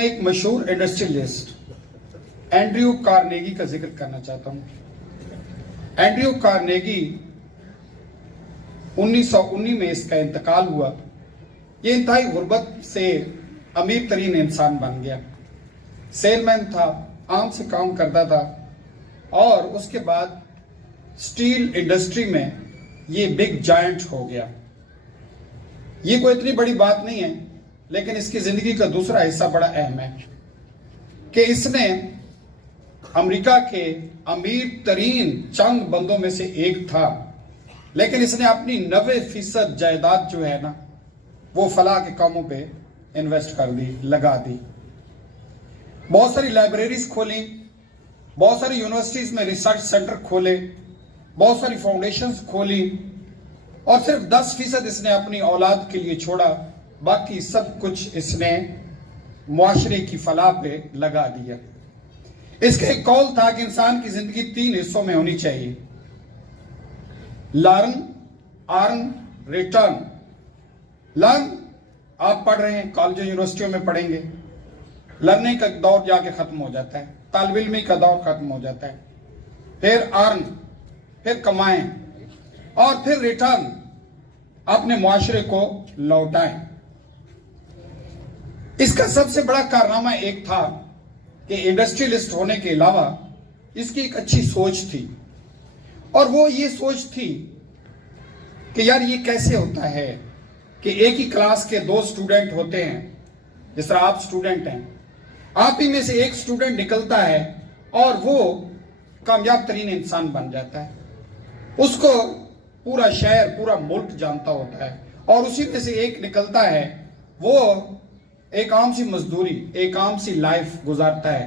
میں ایک مشہور انڈسٹریلسٹ اینڈریو کارنیگی کا ذکر کرنا چاہتا ہوں۔ اینڈریو کارنیگی 1919 میں اس کا انتقال ہوا۔ یہ انتہائی غربت سے امیر ترین انسان بن گیا۔ سیل مین تھا، عام سے کام کرتا تھا، اور اس کے بعد سٹیل انڈسٹری میں یہ بگ جائنٹ ہو گیا۔ یہ کوئی اتنی بڑی بات نہیں ہے، لیکن اس کی زندگی کا دوسرا حصہ بڑا اہم ہے کہ اس نے امریکہ کے امیر ترین چند بندوں میں سے ایک تھا، لیکن اس نے اپنی 90% جائیداد جو ہے نا وہ فلاح کے کاموں پہ انویسٹ کر دی، لگا دی۔ بہت ساری لائبریریز کھولیں، بہت ساری یونیورسٹیز میں ریسرچ سینٹر کھولے، بہت ساری فاؤنڈیشنز کھولی، اور صرف 10% اس نے اپنی اولاد کے لیے چھوڑا، باقی سب کچھ اس نے معاشرے کی فلاح پہ لگا دیا۔ اس کا ایک قول تھا کہ انسان کی زندگی 3 حصوں میں ہونی چاہیے: لرن، ارن، ریٹرن۔ لرن آپ پڑھ رہے ہیں، کالجوں یونیورسٹیوں میں پڑھیں گے، لرننگ کا دور جا کے ختم ہو جاتا ہے، طالب علمی کا دور ختم ہو جاتا ہے۔ پھر ارن، پھر کمائیں، اور پھر ریٹرن، اپنے معاشرے کو لوٹائیں۔ اس کا سب سے بڑا کارنامہ ایک تھا کہ انڈسٹریلسٹ ہونے کے علاوہ اس کی ایک اچھی سوچ تھی، اور وہ یہ سوچ تھی کہ یار یہ کیسے ہوتا ہے کہ ایک ہی کلاس کے 2 سٹوڈنٹ ہوتے ہیں، جس طرح آپ سٹوڈنٹ ہیں، آپ ہی میں سے ایک سٹوڈنٹ نکلتا ہے اور وہ کامیاب ترین انسان بن جاتا ہے، اس کو پورا شہر، پورا ملک جانتا ہوتا ہے، اور اسی میں سے ایک نکلتا ہے، وہ ایک عام سی مزدوری، ایک عام سی لائف گزارتا ہے،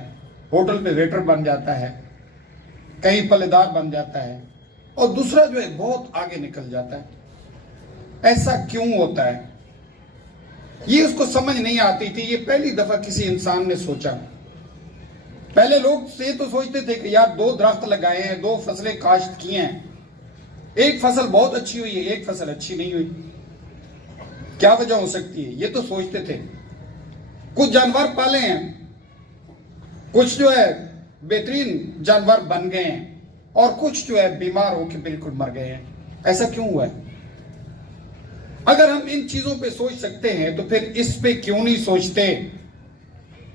ہوٹل پہ ویٹر بن جاتا ہے، کہیں پلےدار بن جاتا ہے، اور دوسرا جو ہے بہت آگے نکل جاتا ہے۔ ایسا کیوں ہوتا ہے؟ یہ اس کو سمجھ نہیں آتی تھی۔ یہ پہلی دفعہ کسی انسان نے سوچا۔ پہلے لوگ سے تو سوچتے تھے کہ یار 2 درخت لگائے ہیں، 2 فصلیں کاشت کی ہیں، ایک فصل بہت اچھی ہوئی ہے، ایک فصل اچھی نہیں ہوئی، کیا وجہ ہو سکتی ہے؟ یہ تو سوچتے تھے۔ کچھ جانور پالے ہیں، کچھ جو ہے بہترین جانور بن گئے ہیں، اور کچھ جو ہے بیمار ہو کے بالکل مر گئے ہیں۔ ایسا کیوں ہوا ہے؟ اگر ہم ان چیزوں پہ سوچ سکتے ہیں تو پھر اس پہ کیوں نہیں سوچتے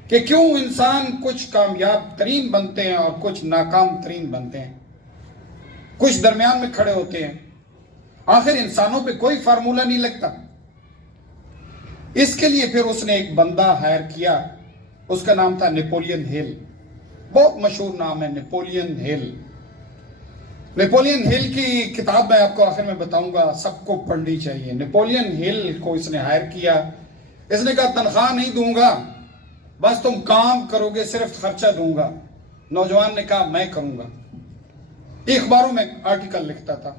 کہ کیوں انسان کچھ کامیاب ترین بنتے ہیں اور کچھ ناکام ترین بنتے ہیں، کچھ درمیان میں کھڑے ہوتے ہیں۔ آخر انسانوں پہ کوئی فارمولہ نہیں لگتا۔ اس کے لیے پھر اس نے ایک بندہ ہائر کیا، اس کا نام تھا نیپولین ہل۔ بہت مشہور نام ہے نیپولین ہل۔ نیپولین ہل کی کتاب میں آپ کو آخر میں بتاؤں گا، سب کو پڑھنی چاہیے۔ نیپولین ہل کو اس نے ہائر کیا۔ اس نے کہا تنخواہ نہیں دوں گا، بس تم کام کرو گے، صرف خرچہ دوں گا۔ نوجوان نے کہا میں کروں گا۔ اخباروں میں آرٹیکل لکھتا تھا۔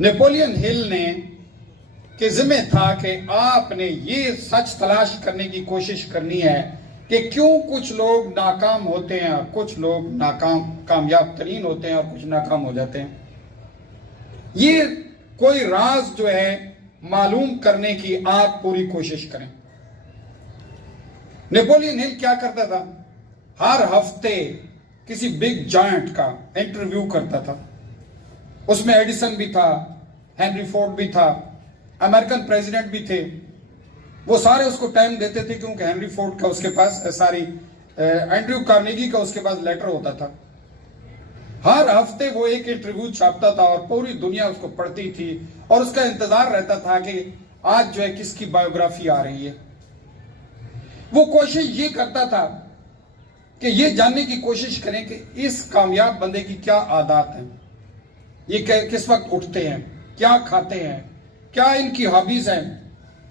نیپولین ہل نے کہ ذمہ تھا کہ آپ نے یہ سچ تلاش کرنے کی کوشش کرنی ہے کہ کیوں کچھ لوگ ناکام ہوتے ہیں اور کچھ لوگ کامیاب ترین ہوتے ہیں اور کچھ ناکام ہو جاتے ہیں۔ یہ کوئی راز جو ہے معلوم کرنے کی آپ پوری کوشش کریں۔ نیپولین ہل کیا کرتا تھا؟ ہر ہفتے کسی بگ جائنٹ کا انٹرویو کرتا تھا۔ اس میں ایڈیسن بھی تھا، ہینری فورڈ بھی تھا، امریکن پریزیڈنٹ بھی تھے۔ وہ سارے اس کو ٹائم دیتے تھے کیونکہ ہینری فورڈ کا اس کے پاس اینڈریو کارنیگی کا اس کے پاس لیٹر ہوتا تھا۔ ہر ہفتے وہ ایک انٹرویو چھاپتا تھا اور پوری دنیا اس کو پڑھتی تھی، اور اس کا انتظار رہتا تھا کہ آج جو ہے کس کی بایوگرافی آ رہی ہے۔ وہ کوشش یہ کرتا تھا کہ یہ جاننے کی کوشش کریں کہ اس کامیاب بندے کی کیا عادات ہیں، یہ کس وقت اٹھتے ہیں، کیا کھاتے ہیں، کیا ان کی ہابیز ہیں،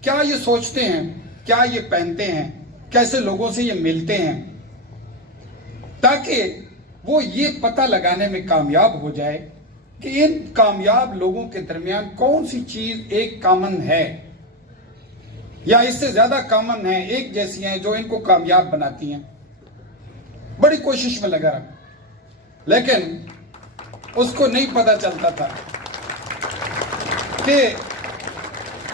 کیا یہ سوچتے ہیں، کیا یہ پہنتے ہیں، کیسے لوگوں سے یہ ملتے ہیں، تاکہ وہ یہ پتہ لگانے میں کامیاب ہو جائے کہ ان کامیاب لوگوں کے درمیان کون سی چیز ایک کامن ہے یا اس سے زیادہ کامن ہے، ایک جیسی ہیں، جو ان کو کامیاب بناتی ہیں۔ بڑی کوشش میں لگا رہا، لیکن اس کو نہیں پتہ چلتا تھا کہ